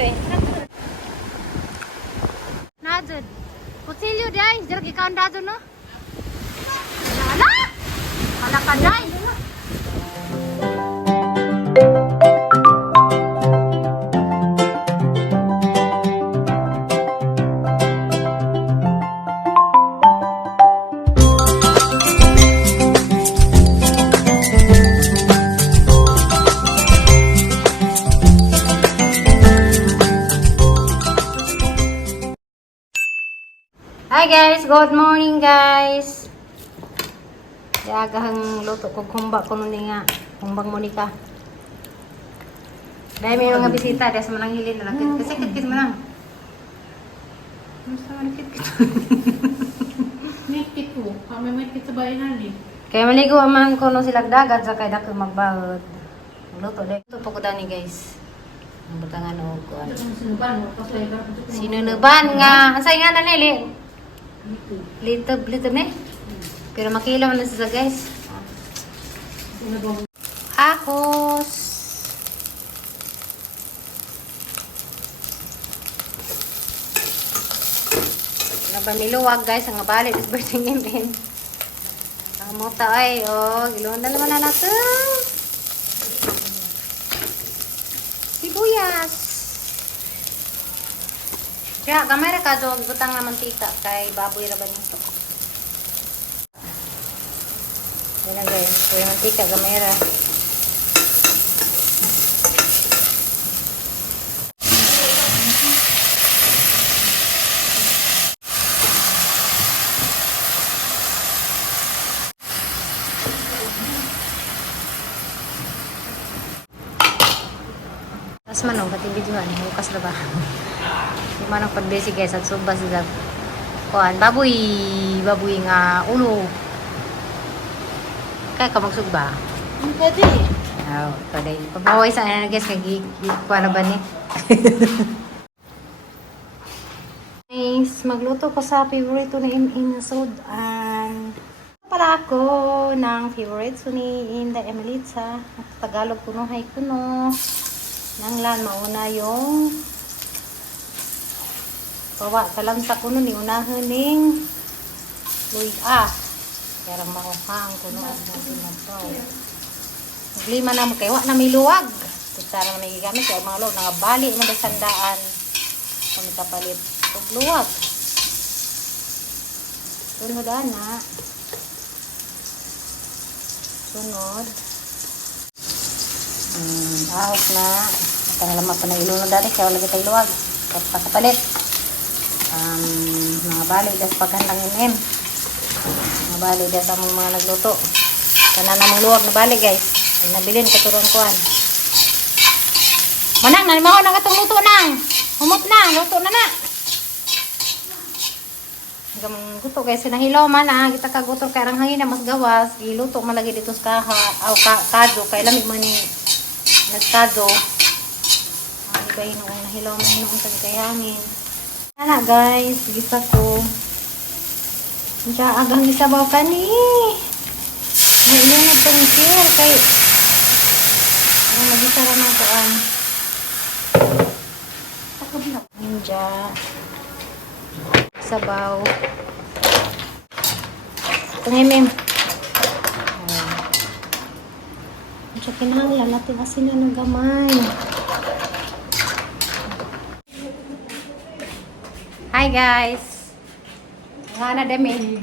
eh. Nadod. Kutsilyo day, jarag ikaw ang dadon no? Ala! Ala ka day! Hi guys, good morning guys. Agahang luto ko kumba ko nun nga. Kumbang Monica. Dahil may mga bisita, dahil sa manang hilin na lang. Kasi kit-kit mo lang. Basta manang kit-kit. May kit mo. Kami may kit sa bayan namin. Kaya maligo man ko nung silag dagat sa kaya dako magbawad. Luto dahil. Ito po ko dani guys. Ang butangan o ko. Sinuban mo. Sinunuban nga. Asay nga na nili. Litob ne. Pero makilaw na sila guys. Ahos. Nabamiluwag guys. Ang balik is birthday ngayon. Ang muta ay. Oh, giluan na naman na natin. Sibuyas. Kaya kamera ka doon, butang na mantika kay baboy ra ba nito. Yan na guys, kaya mantika kamera. Tas manong pati videoan, bukas na ba? Di manong pagbesi guys at subas sa kuan baboy nga ulo. Kaya ka magsugba. Pwede. Oh, pwede. Pabaway sa ano guys kay kuan na ba ni? Guys, magluto ko sa favorite ni na sudan. Para ako ng favorite ni Inda Emelitza. At Tagalog kuno hay kuno. Nanglan mauna yung bawa kalam sa kuno ni unahan ning luya. Kaya makuhang kuno ang sinabaw. Lima na kay wa na miluwag. Tutara na gigamit kay mga log nga bali man sandaan. Kami kapalit og luwag. Sunod ana. Sunod. Ahos na. Pangalama pa na ilunod dati kaya wala kita iluwag. Pagkapalit. Mga bali dahil paghandang MM. Mga bali dahil sa mga nagluto. Kana namang luwag na bali guys. Ay nabilin katuron kuhan. Manang, nalimaw na katong luto nang. Humot na, luto na na. Hanggang gusto guys, sinahilaw man na. Kita kaguto kaya ang hangin na mas gawas. Iluto malagi dito sa kado. Kaya lamig man ni nagkado. Ang iba yun ang nahilaw na hinoon sa kayangin. Ana guys, gisa ko. Diya agang gisabaw ka ni. Ay ina na itong share kay ang magisa ra ng kuan. Diya sabaw. Tungimim. Diya kinahanglan natin asin na ng gamay. Hi guys. Ngana demi.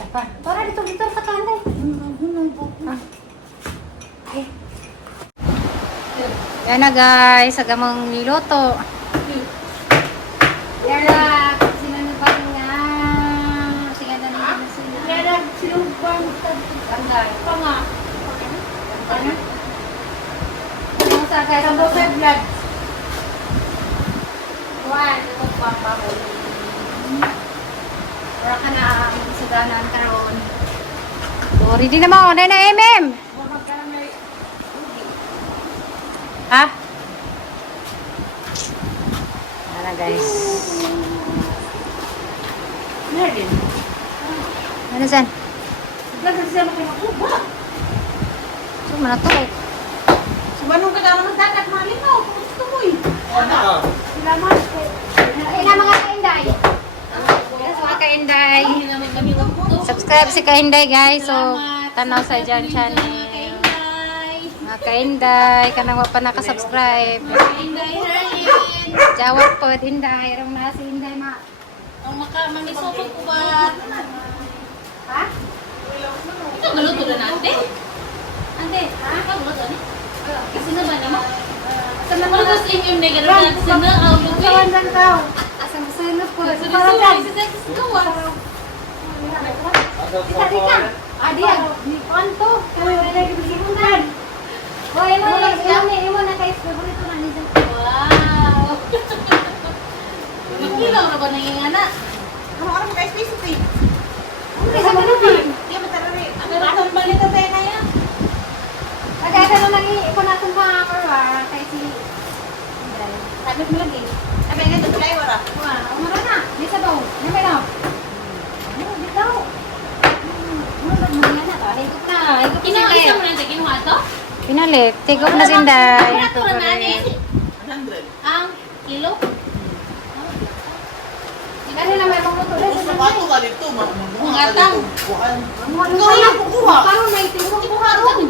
Apa? Tora dito sa kanday. Okay. Yan na guys, agamang niluto. Yan na, sinanubang nga. Sige na nila na sila. Yan na, sinubang. Kanday. Panga. Ano? Ano sa kaya sa vlog? Kuhan, ito pang baboy. Wala ka na magsudanan karon. So, ready na mo. Ano na, MM? Ha? Ano guys? Meron. Ano san? Dapat siya makimakuha. So, manatulog. Subanong ka daw ng dagat, malinaw. Gusto mo eh. Ina mga kainday. Yes, mga kainday. Subscribe si Kainday guys. So, tanaw sa dyan channel. Mga kainday. Kanang pa nakasubscribe. Inday Harlin. Jawat po, Inday. Arang na si Inday ma. Ang mamisopog ko ba? Ha? Ikaw galuto na natin? Ante, ikaw galuto ni? Kasi na ba naman? Sa mga Tapos yung na gano'n natin sa na, ang lupi. kawandan daw. Asang sunod po. Sa Sa kawandan. sa gawa. Isa di ka. Adi, ni Kwanto. Kami wala lagi bisimundan. Hoy, mo na kay favorito na ni Jan. Wow! Makilaw na ba na yung anak? Ano mo guys, basically? Kasi mo naman. Hindi mo tarari. Ang ratong balita tayo na yan. Nagkaka na lang iko natin mga karwa kay si Inday. Sabi mo lagi. Sabi nga ito, tulay wala. Wah, umara na. Di sa daw. Namay daw. Ano, di daw. Mga na to. Higop na. Higop Isa mo na sa kinuha to? Pinalik. Tigop na si Inday. Ano to na nanin? 100. Ang kilo? Kasi na may mga tuloy Kung sa sapato ka dito, Mga tang. Kuhaan. Mga Ikaw lang kukuha. Parang may tingong kuha ron.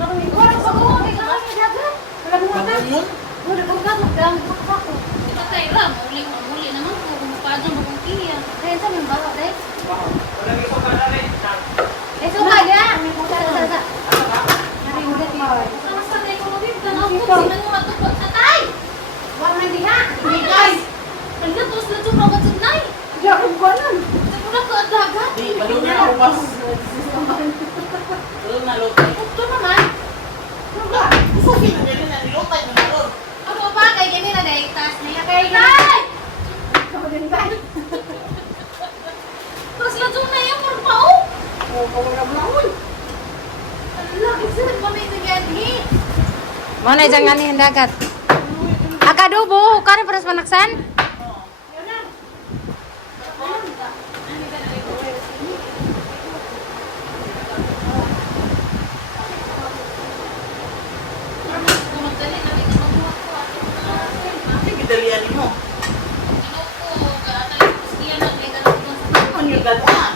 Wala sa kuha. May kakas na dagat. Wala mo nga. Magunyon? Wala kang gamot. Kaya ang kakako. Ito tayo lang. Muli naman po. Kung paano ba kung kiya. Kaya sa mga bawa dahil. Eh, suka niya. May kusa sa. Naringat mo. Sama sa tayo kung mabib ka na ako. Sino mo matupot sa tay? Wala man din na. Hey guys! Ang gatos na ito mga tunay. Yakong ko nun. Sabi ko na ko at dagat. Di, balon na ako pas. Balon na lotay. Ito naman. Gusto ko na ganyan na nilotay na balon. Ako pa kay ganyan na dahil taas na yung kay Tay! Ako din ba? Tapos na tunay yung marpao. Oo, kawala mo na. Uy! Allah, kasi nagpamitigan hit. Mo na dyan nga ni dagat. Akadubo. Kano para sa panaksan? Sige, dalian mo. Ano yung galaan?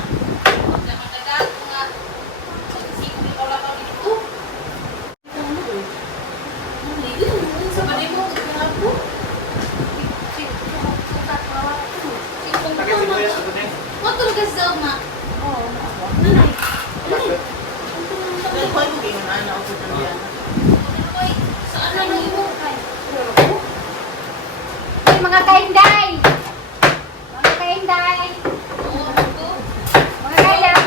Dahil ko ay magiging ana ako sa dalian. Ay, mga kainday! Mga kainday! Mga kainday!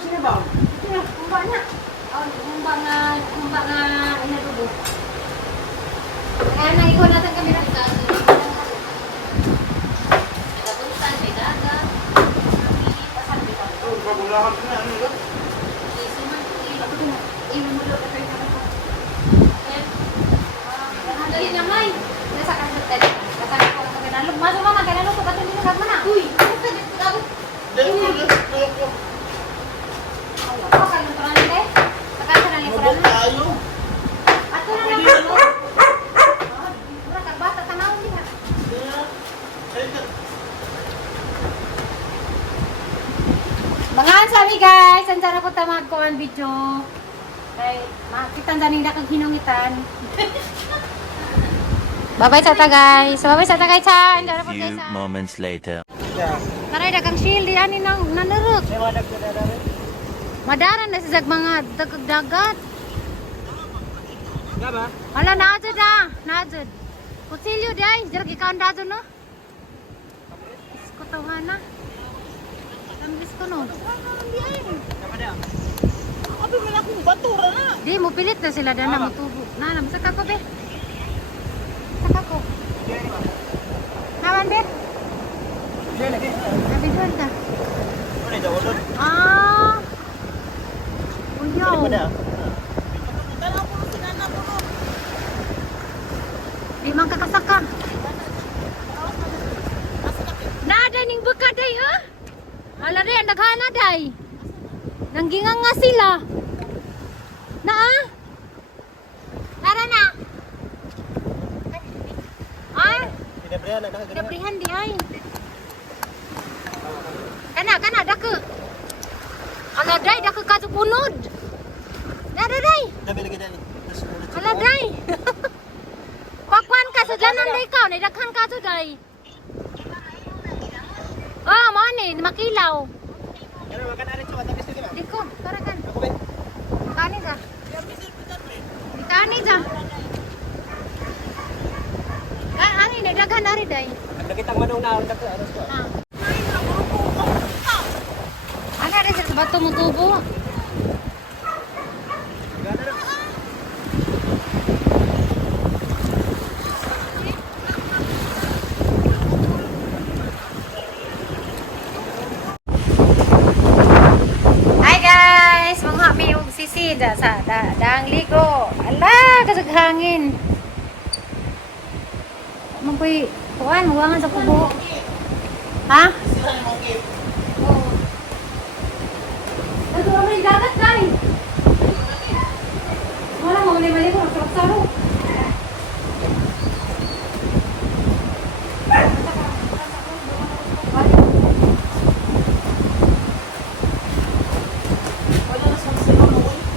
Sino ba? Kumba na. Oh, kumba nga inadubo. Kaya naikuha natin kami na. Oh, babulakan ko na. Ano yun? Nasa kanto tadi. Kasama ko lang kami na. Masuk mama, kailan ko katong dinagag mo na. Uy! Dahil ko lang ko. Ako, kailan ko na nila eh. Sakasa na lipuran Mabot na. tayo. Ato na Pwede lang. ano? Mura, kagbata, tanaw niya. Mga sabi guys, ang sarap ko tamag ko ang video. Kay makita daning dakag hinungitan. Bye-bye sa ta guys. Bye-bye sa ta guys ha. A few moments later. Taray dagang shield di ani nang nanurot. Madaran na sa mga dagat. Wala na ajud na. Najud. Kutsilyo di ay. Jarag ikaw ang dado no. Isko tawhana. Tangis ko no. Abi man akong batura na. Di mo pilit na sila dana matubo. Na, masaka ko be. Saka ko. Naman be. Sabi doon ka. Ano ito? Ulod? Ah. Uyaw. Tanaw ko si nana ko no. Di man kakasaka. Naaday ning buka day ha. Hala rin, naghana day. Nanggingang nga sila. Na ah. Dabrihan di ay. Kana dake. Ala day dake ka punod. Nada day. Ala day. Pakwan ka sa danan day ka, ni daghan ka to day. Ah, mo ni makilaw. Diko, karakan. Kani ka. Kani ka. Ang ini daghan ari day. Nakitang manong na dako. Ah. Ana rin sa bato mo tubo. Hi guys, mga mi og sisida sa daang ligo. Ala, kasag hangin. Magpoy, kuan, huwangan sa kubo. Ha? Sila ni mong kip. Oo. Nagtuwa mo yung dagat, Day. Wala mo, mali-mali ko, magsarap-sarap.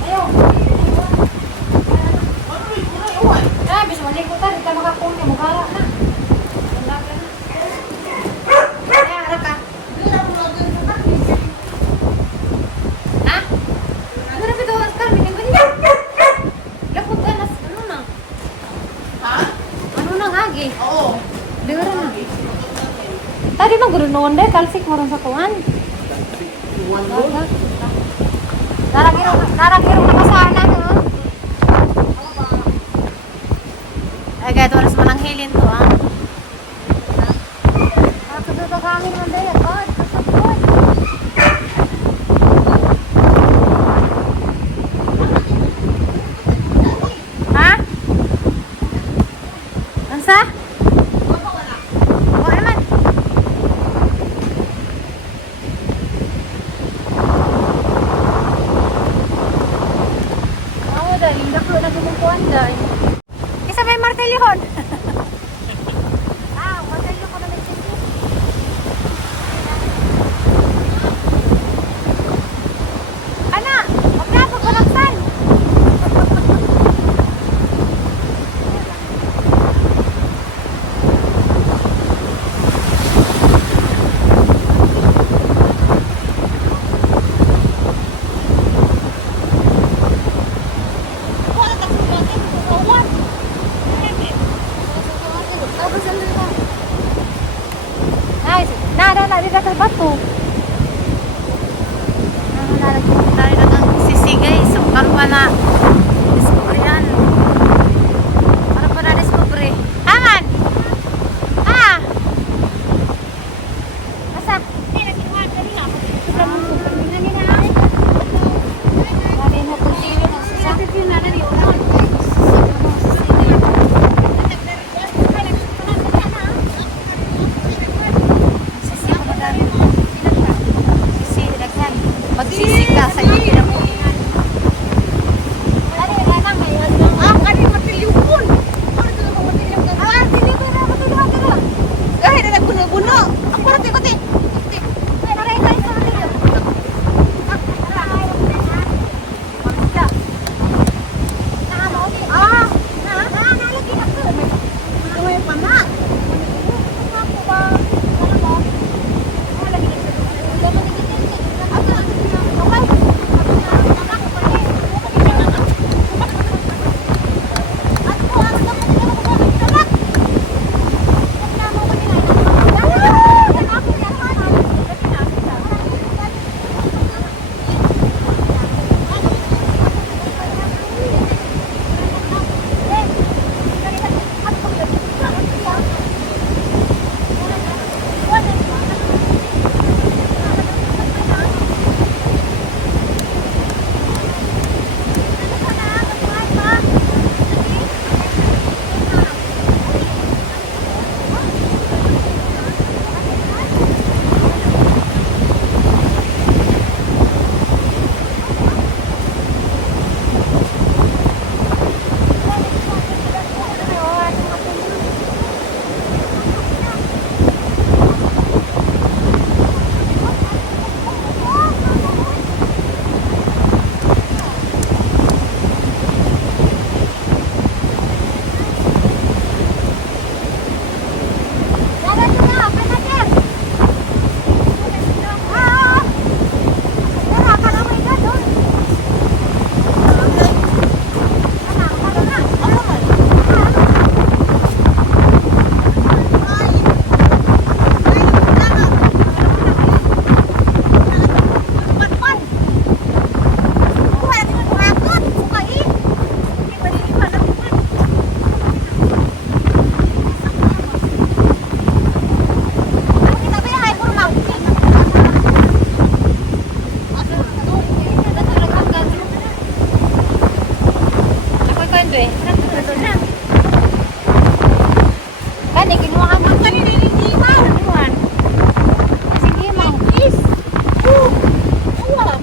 Ayaw. Ay, bisa maligo tayo, di ka makakuha, mukara na. Wala ka na. Ay, harap ka. Ha? Ano na bitaw Oscar? Minig ba niya? Lapot ka na. Ano na? Ha? Ano na hagi? Oo. Dura na. Tadi mah guru noon deh, talsik mo rin sa kuwan. Narang-irong na kasana no? Ay, gaya ito oras mananghilin to ah. Nakakadudog hangin man dahil. God, kasapot. Ha? Ansa? Wala naman. Ako dahil, hindi ako nagmumpuan dahil. Isa may martilyon. Ah, martilyon ko na nagsimple. Ana, huwag na ako balaksan. Ay, na di dapat batu. Na dagang sisi guys. So, karon pa na discovery yan. Karon pa na discovery. Aman. Ah. Asa? Sobra mo ko. Nani na ay. Dali mo continue na siya. Na na di ulan. Magsisik ka sa iyo kinabuhingan. Ano na lang ngayon? Ah, kani matilyupon. Ano ito na matilyupon ka? Ah, hindi ko na matilyupon ka. Ay, na nagbuno-buno. Ako na tikote. Ay, naray tayo sa matilyupon. Ah, naray. Magsisik. Nakama dito eh. Nandun na. Kani kinuha ka man kani ni Gimaw. Iwan. Si Gimaw. Is. Awa.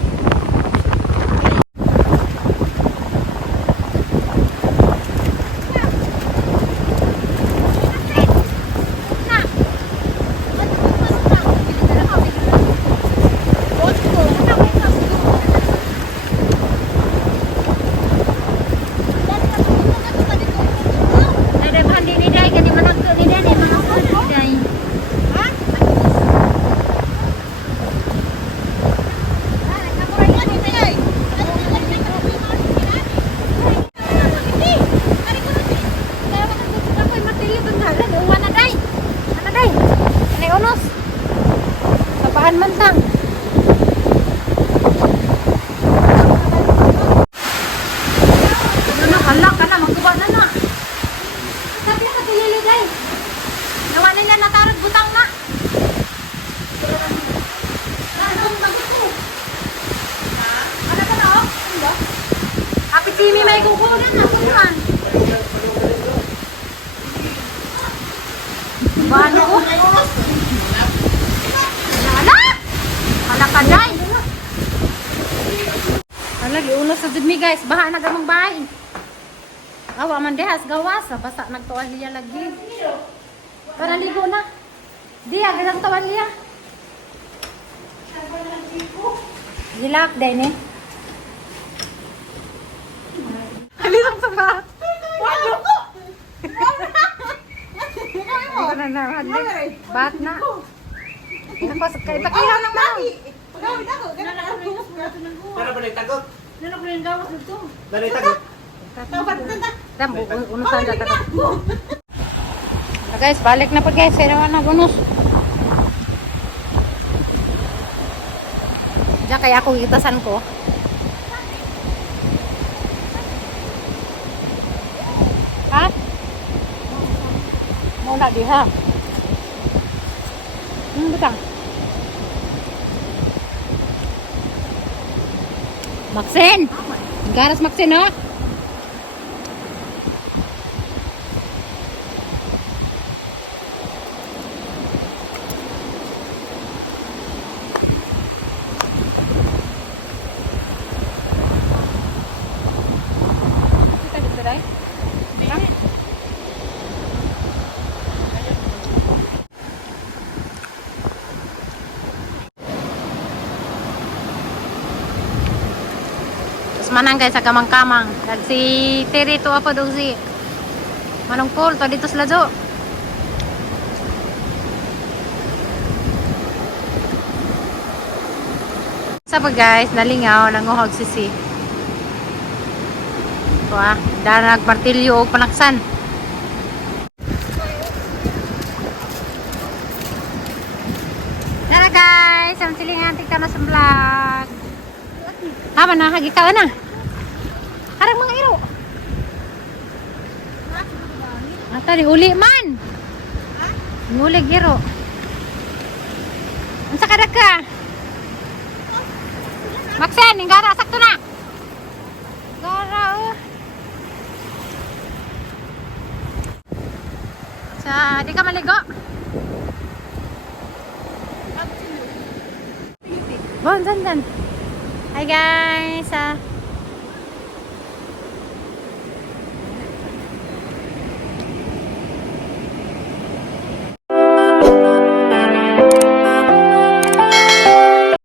Sapaan man tang. Ano na halak ka na magkuha na na. Sabi na katulili day. Gawa nila natarot butang na. Ano ba na oh? Ano ba? Kapit simi may kukunan na kukunan. Ano ko? Kalakaday. Lagi ulo sa dumi guys, baha na gamang bahay. Awa man dehas gawas, basa nagtuwalya lagi. Para ligo na. Dia gadang tuwalya. Dilak day ni. Alisang sa bahat. Walo ko. Bahat na. Itakihan ng manong. Para ba nagtagot? Nano ko yung gawas dito. Dari tagot. Dambo, unusan data ka. Guys, balik na pa guys. Sino na gunus. Diyan kaya ako itasan ko. Ha? Muna di ha. Butang. Maxen. Garas Maxen ha. Kita dito dai. Manang guys sa kamang-kamang. Kag si Terry to apa dong si Manong Paul to dito sila jo. Sapa guys, nalingaw nanguhog si. Wah, da nagmartilyo og panaksan. Tara guys, ang silingan tika na sa vlog. Hama na, hagi ka na. Harang mga iro. Ata ni uli man. Nguli giro. Unsa ka ka? Maxen, gara sakto na. Gara oh. Sa di ka maligo. Bon, dan. Hi guys.